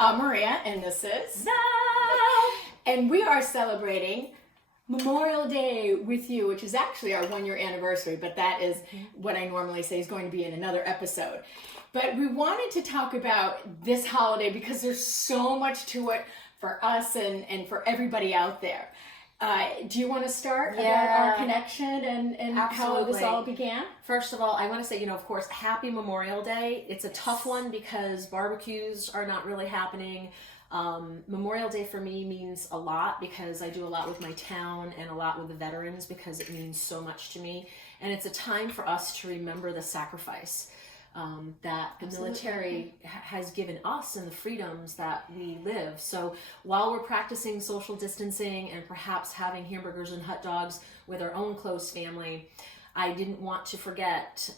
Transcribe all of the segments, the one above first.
I'm Maria, and this is Val. And we are celebrating Memorial Day with you, which is actually our 1-year anniversary, but that is what I normally say is going to be in another episode. But we wanted to talk about this holiday because there's so much to it for us and for everybody out there. Do you want to start about our connection and how this all began? First of all, I want to say, of course, happy Memorial Day. It's a tough one because barbecues are not really happening. Memorial Day for me means a lot because I do a lot with my town and a lot with the veterans because it means so much to me. And it's a time for us to remember the sacrifice that the military has given us and the freedoms that we live. So while we're practicing social distancing and perhaps having hamburgers and hot dogs with our own close family, I didn't want to forget,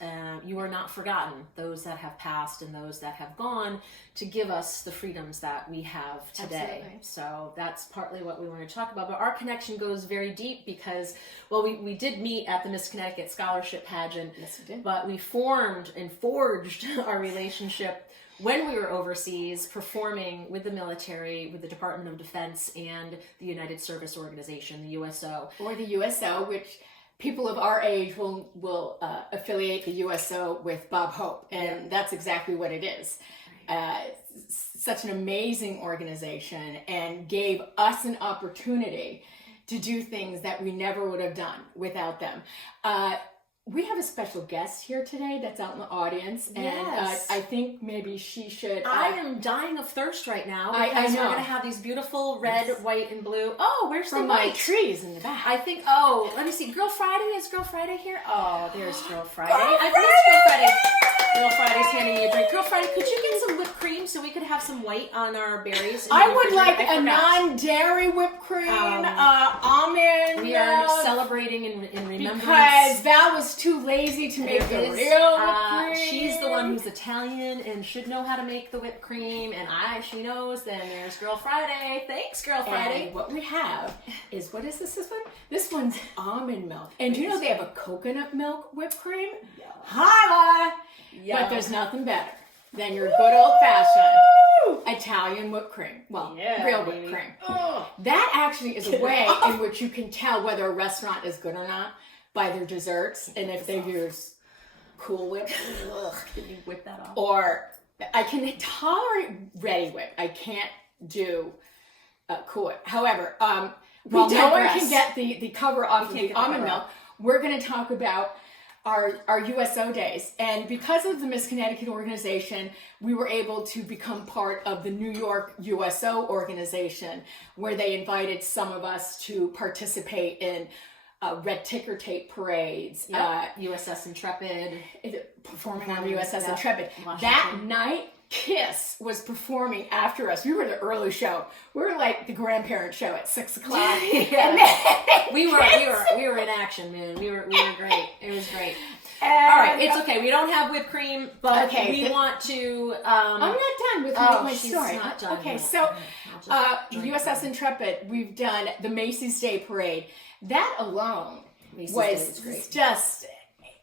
you are not forgotten, those that have passed and those that have gone, to give us the freedoms that we have today. Absolutely. So that's partly what we want to talk about. But our connection goes very deep because, well, we did meet at the Miss Connecticut Scholarship Pageant. Yes, we did. But we formed and forged our relationship when we were overseas performing with the military, with the Department of Defense and the United Service Organization, the USO. Or the USO, which people of our age will affiliate the USO with Bob Hope, and that's exactly what it is. Such an amazing organization and gave us an opportunity to do things that we never would have done without them. We have a special guest here today that's out in the audience, and Yes. I think maybe she should... I am dying of thirst right now I because know. we're going to have these beautiful red, white, and blue. Oh, where's from the my white? trees in the back. I think, let me see. Girl Friday? Is Girl Friday here? Oh, there's Girl Friday. Girl I've missed Girl Friday. Girl Friday's handing me a drink. Girl Friday, could you get some whipped cream so we could have some white on our berries? I would like I a forgot. non-dairy whipped cream, almond. We are milk, celebrating in remembrance. because Val was too lazy to make the It is, real whipped cream. she's the one who's Italian and should know how to make the whipped cream, and she knows. Then there's Girl Friday. Thanks, Girl Friday. And what we have is, what is this one? This one's almond milk. And do you know they have a coconut milk whipped cream? Holla! Yum. But there's nothing better than your good old-fashioned Italian whipped cream. Well, real whipped baby. cream. Ugh. That actually is a way in which you can tell whether a restaurant is good or not by their desserts, and if they use Cool Whip. Can you whip that off? Or I can tolerate Ready Whip. I can't do Cool Whip. However, while no one digress. can get the cover off the almond milk, we're going to talk about our USO days. And because of the Miss Connecticut organization, we were able to become part of the New York USO organization, where they invited some of us to participate in red ticker tape parades, USS Intrepid. performing on USS Intrepid. Washington. That night, Kiss was performing after us. We were the early show. We were like the grandparent show at 6 o'clock. Yeah. And then We were in action, man. We were great. It was great. All right, it's okay. We don't have whipped cream, but we want to. I'm not done with my she's story. not done Okay, yet. so I'll just drink USS Intrepid, we've done the Macy's Day Parade. That alone Macy's Day was is great. just...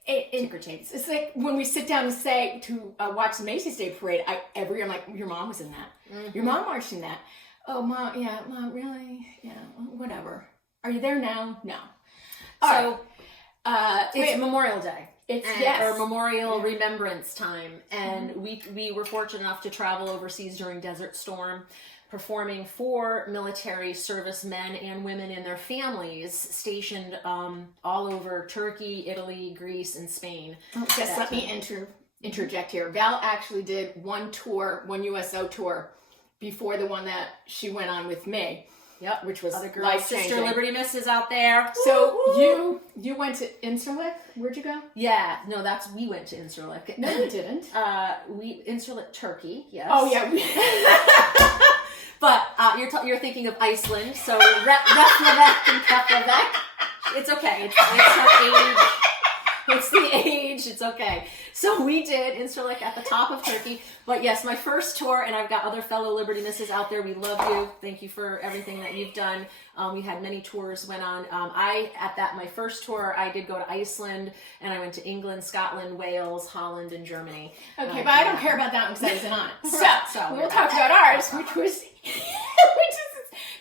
Ticker tapes. It's like when we sit down and say to watch the Macy's Day Parade, every year I'm like, your mom was in that. Mm-hmm. Your mom marched in that. Oh, mom, yeah, mom, really? Yeah, whatever. Are you there now? No. So it's Memorial Day. Or Memorial Remembrance Time, and we were fortunate enough to travel overseas during Desert Storm, performing for military servicemen and women and their families stationed all over Turkey, Italy, Greece, and Spain. Just let me interject here. Val actually did one USO tour before the one that she went on with me. Yep, which was other girls, life-changing. Sister Liberty Miss is out there. So Woo! you went to Incirlik? Where'd you go? Yeah, no, we went to Incirlik. No, you didn't. Incirlik, Turkey. Yes. Oh yeah. But you're thinking of Iceland, so Reykjavik and Keflavik. It's okay. It's her age. It's the age. It's okay. So we did Incirlik at the top of Turkey. But yes, my first tour, and I've got other fellow Liberty Misses out there. We love you. Thank you for everything that you've done. We had many tours went on. My first tour, I did go to Iceland, and I went to England, Scotland, Wales, Holland, and Germany. Okay, but I don't care about that one because I wasn't on it. So So we'll talk about ours. course, which is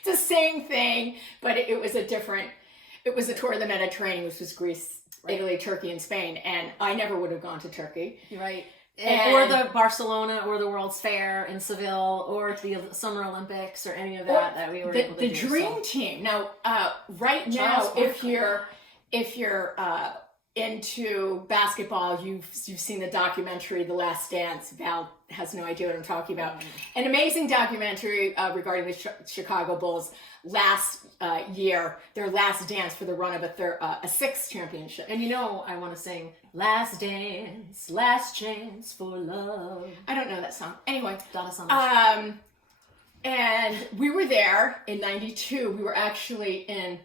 the same thing, but it was it was a tour of the Mediterranean, which was Greece, Italy, Turkey, and Spain. And I never would have gone to Turkey. Right. Or the Barcelona or the World's Fair in Seville or the Summer Olympics or any of that we were able to do. The dream team. Now, right now, if you're into basketball, you've seen the documentary The Last Dance. Val has no idea what I'm talking about. An amazing documentary regarding the Chicago Bulls last year, their last dance for the run of a sixth championship. And I want to sing Last Dance, Last Chance for Love. I don't know that song. Anyway, Donna Summers. And we were there in '92. We were in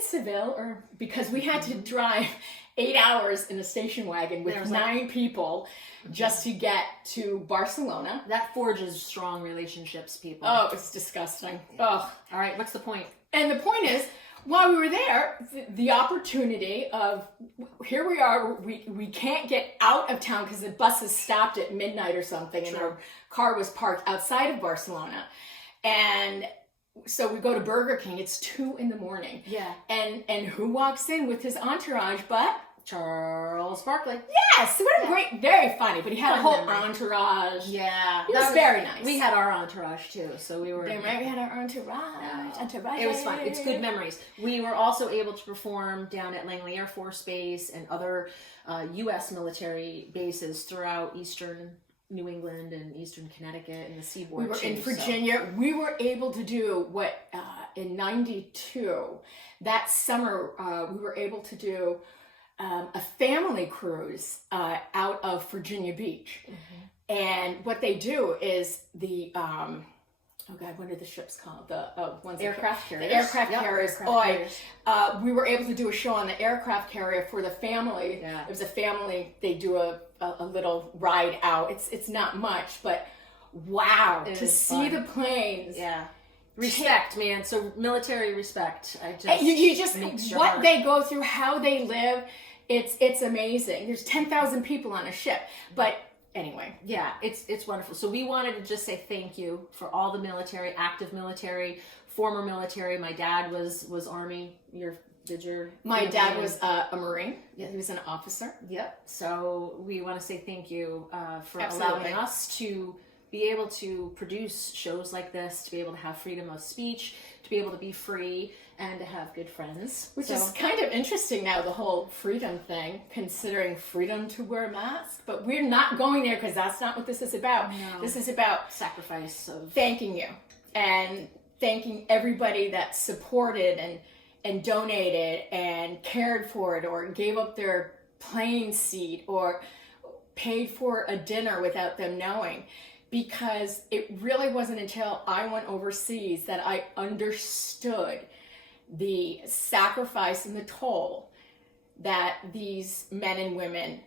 Seville, because we had to drive 8 hours in a station wagon with 9 people just to get to Barcelona. That forges strong relationships, people. Oh, it's disgusting. Oh. All right, what's the point? And the point is, while we were there, the opportunity of, here we are, we can't get out of town because the buses stopped at midnight or something, and our car was parked outside of Barcelona. And so we go to Burger King. It's 2 a.m. Yeah. And who walks in with his entourage but Charles Barkley. Yes, what a great, very funny. But he had a whole entourage. Yeah, it was very nice. We had our entourage too, so we were. We had our entourage. It was fun. It's good memories. We were also able to perform down at Langley Air Force Base and other U.S. military bases throughout Eastern New England and Eastern Connecticut and the seaboard. We were in Virginia. So. We were able to do what in '92 that summer we were able to do a family cruise out of Virginia Beach. Mm-hmm. And what they do is the what are the ships called? The ones aircraft carriers. The aircraft carriers. We were able to do a show on the aircraft carrier for the family. Yeah. It was a family. They do a little ride out. It's not much, but wow, to see the planes. Yeah. Respect, man. So military respect. You just what they go through, how they live. It's amazing. There's 10,000 people on a ship, but anyway, yeah, it's wonderful. So we wanted to just say thank you for all the military, active military, former military. My dad was Army. My dad was a Marine. Yeah, he was an officer. Yep. So we want to say thank you for Absolutely. allowing us to be able to produce shows like this, to be able to have freedom of speech, to be able to be free, and to have good friends. Which is kind of interesting now, the whole freedom thing, considering freedom to wear a mask. But we're not going there because that's not what this is about. No. This is about sacrifice of thanking you and thanking everybody that supported and donated and cared for it or gave up their plane seat or paid for a dinner without them knowing. Because it really wasn't until I went overseas that I understood the sacrifice and the toll that these men and women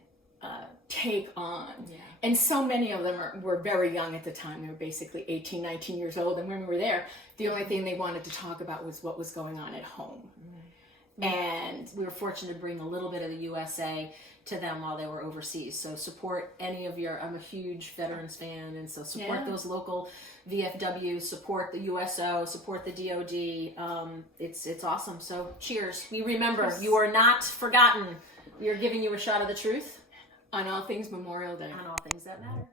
take on. Yeah. And so many of them were very young at the time. They were basically 18, 19 years old. And when we were there, the only thing they wanted to talk about was what was going on at home. Mm-hmm. And we were fortunate to bring a little bit of the USA to them while they were overseas. So support any of I'm a huge veterans fan, and so support those local VFWs, support the USO, support the DOD. It's awesome. So cheers. We remember, you are not forgotten. We are giving you a shot of the truth. On all things Memorial Day. On all things that matter.